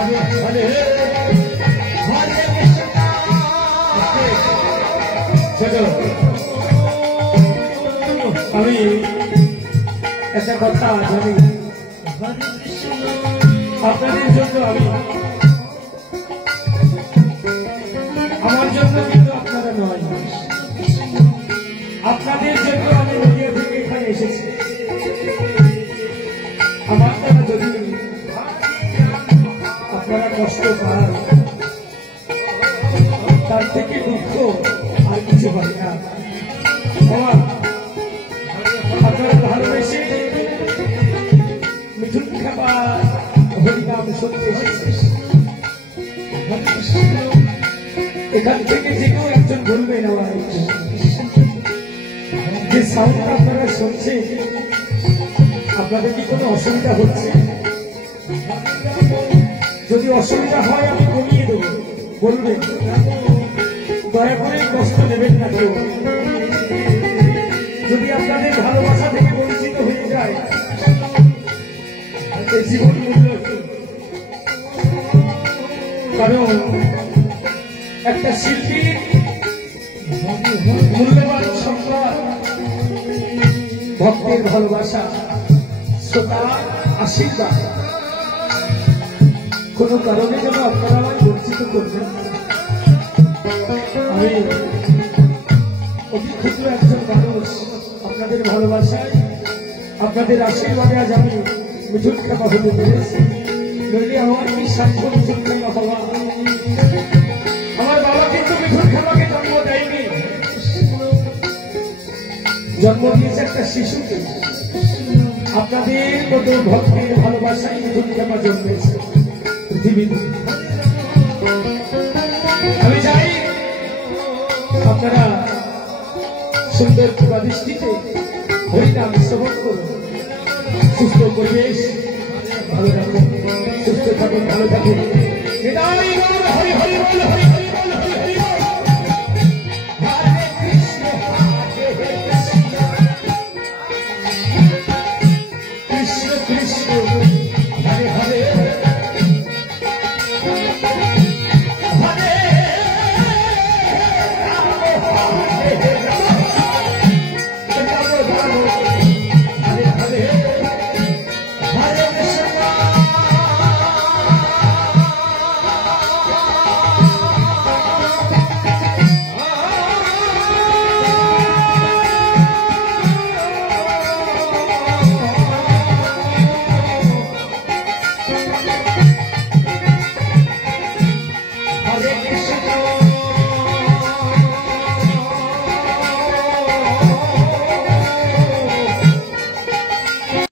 Hare কথা জানি আপনাদের জন্য আমি আমার জন্য কিন্তু আপনারা নয় আপনাদের জন্য আমি নদিয়া থেকে এখানে এসেছি আমার দ্বারা যদি আপনারা কষ্ট পান তার থেকে দুঃখ আর কিছু হয় না আপনারা ভালোবেসে মিঠুন খাবার হরিনাম শুনতে এসেছে এখান থেকে যে কেউ একজন বলবেন আমার যে সাউন্ড আপনারা শুনছেন আপনাদের কি কোনো অসুবিধা হচ্ছে যদি অসুবিধা হয় আমি কমিয়ে দেবো বলবেন দয়া করে কষ্ট নেবেন না কেউ যদি আপনাদের ভালোবাসা থেকে বঞ্চিত হয়ে যায় জীবন মূল্য কারণ একটা শিল্পীর মূল্যবান সম্পদ ভক্তের ভালোবাসা শ্রোতা আশীর্বাদ কোন কারণে যেন আপনারা আমায় বঞ্চিত করবেন আমি অতি ক্ষুদ্র একজন মানুষ আপনাদের ভালোবাসায় আপনাদের আশীর্বাদে আজ আমি মিঠুন খাপা হতে পেরেছি নইলে আমার কি সাক্ষ্য মিঠুন খাপা হওয়া আমার বাবা কিন্তু মিঠুন খাপাকে জন্ম দেয়নি জন্ম দিয়েছে একটা শিশুকে আপনাদের মতো ভক্তের ভালোবাসায় মিঠুন খাপা জন্মেছে পৃথিবীতে আমি চাই আপনারা সুন্দর দৃষ্টিতে হরিনাম শ্রবণ করুন সুস্থ পরিবেশ ভালো থাকুন সুস্থ থাকুন ভালো থাকুন